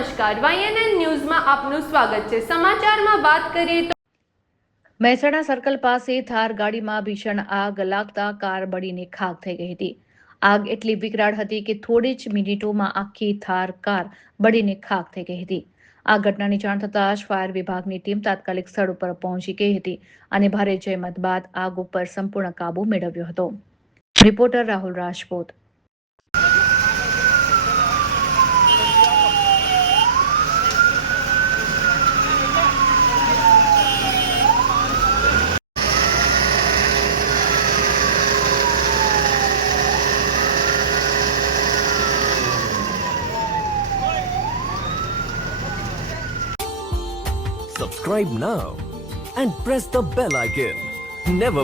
નમસ્કાર, YNN ન્યૂઝમાં આપનું સ્વાગત છે। સમાચારમાં વાત કરીએ તો મહેસાણા સર્કલ પાસે થાર ગાડીમાં ભીષણ આગ લાગતા કાર બળીને ખાખ થઈ ગઈ હતી। આગ એટલી વિકરાળ હતી કે થોડી જ મિનિટોમાં આખી થાર કાર બળીને ખાખ થઈ ગઈ હતી। આ ઘટનાની જાણ થતાં જ ફાયર વિભાગની ટીમ તાત્કાલિક સ્થળ ઉપર પહોંચી ગઈ હતી અને ભારે જહેમત બાદ આગ ઉપર સંપૂર્ણ કાબુ મેળવ્યો હતો। Reporter Rahul Rajput. Subscribe now and press the bell icon. Never